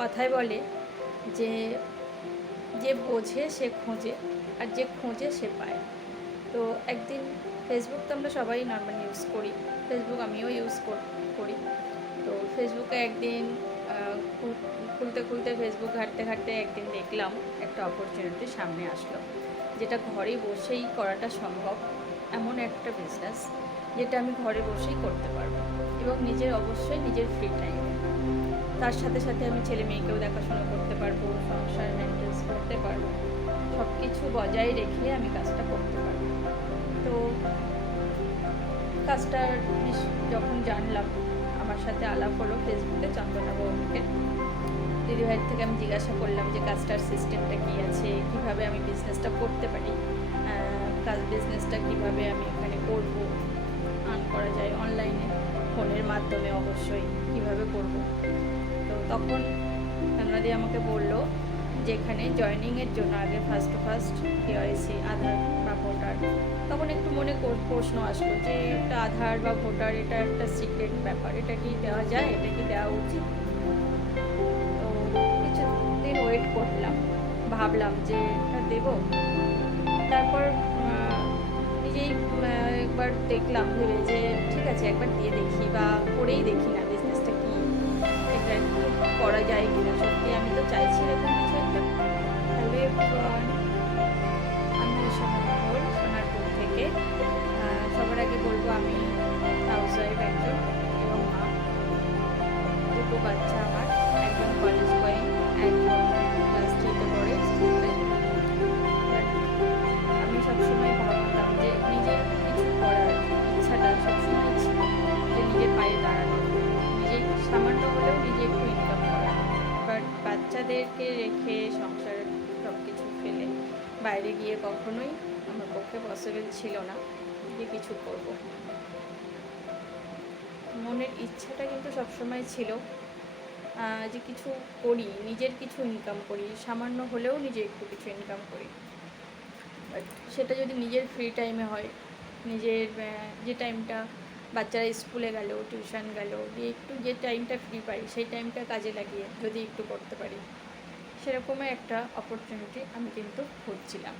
কথায় বলে যে যে বোঝে সে খোঁজে, আর যে খোঁজে সে পায়। তো একদিন ফেসবুক তো আমরা সবাই নর্মালি ইউজ করি, ফেসবুক আমিও ইউজ করি। তো ফেসবুকে একদিন খুলতে খুলতে ফেসবুক ঘাঁটতে ঘাঁটতে একদিন দেখলাম একটা অপরচুনিটি সামনে আসলো, যেটা ঘরে বসেই করাটা সম্ভব, এমন একটা বিজনেস যেটা আমি ঘরে বসেই করতে পারবো, এবং অবশ্যই নিজের ফ্রি টাইমে। তার সাথে সাথে আমি ছেলে মেয়েকেও দেখাশোনা করতে পারবো, সংসার মেনটেন্স করতে পারবো, সব কিছু বজায় রেখে আমি কাজটা করতে পারবো। তো কাজটার যখন জানলাম, আমার সাথে আলাপ হলো ফেসবুকে চন্দনা বৌদিকে। দিদিভাইয়ের থেকে আমি জিজ্ঞাসা করলাম যে কাজটার সিস্টেমটা কী আছে, কীভাবে আমি বিজনেসটা করতে পারি, বিজনেসটা কীভাবে আমি এখানে করবো, আর্ন করা যায় অনলাইনে, ফোনের মাধ্যমে অবশ্যই, কীভাবে করব। তো তখন দি আমাকে বললো যে এখানে জয়েনিংয়ের জন্য আগে ফার্স্ট কেওয়াইসি আধার বা ভোটার। তখন একটু মনে প্রশ্ন আসলো যে একটা আধার বা ভোটার, এটা একটা সিক্রেট ব্যাপার, এটা কি দেওয়া যায়, এটা কি দেওয়া উচিত? তো কিছুদিন ওয়েট করলাম, ভাবলাম যে এটা দেবো। তারপর নিজেই একবার দেখলাম, ভেবে যে ঠিক আছে একবার দিয়ে দেখি বা করেই দেখি না বিজনেসটা কি, এটা করা যায় কিনা। সত্যি আমি তো চাইছি এরকম কিছু একটা। হ্যালো এভরিওয়ান, আমি সোনার সোনারপুর থেকে। সবার আগে বলবো আমি হাউস ওয়াইফ একজন এবং মা। দুটো বাচ্চা আমার, একজন কলেজ গোয়িং, একজন ক্লাস 3-তে পড়ে স্কুলে। আমি সবসময় ভাবতাম যে নিজের কিছু করার ইচ্ছাটা সবসময় ছিল, যে নিজের পায়ে দাঁড়ানো, নিজে সামান্য হলেও নিজে একটু ইনকাম করা। বাট বাচ্চাদেরকে রেখে সংসারে সব কিছু ফেলে বাইরে গিয়ে কখনোই আমার পক্ষে পসিবল ছিল না যে কিছু করব। মনের ইচ্ছাটা কিন্তু সবসময় ছিল যে কিছু করি, নিজের কিছু ইনকাম করি, সামান্য হলেও নিজে একটু কিছু ইনকাম করি। বাট সেটা যদি নিজের ফ্রি টাইমে হয়, নিজের যে টাইমটা বাচ্চারা স্কুলে গেল, টিউশন গেল, দিয়ে একটু যে টাইমটা ফ্রি পাই সেই টাইমটা কাজে লাগিয়ে যদি একটু করতে পারি, সেরকমই একটা অপরচুনিটি আমি কিন্তু খুঁজছিলাম।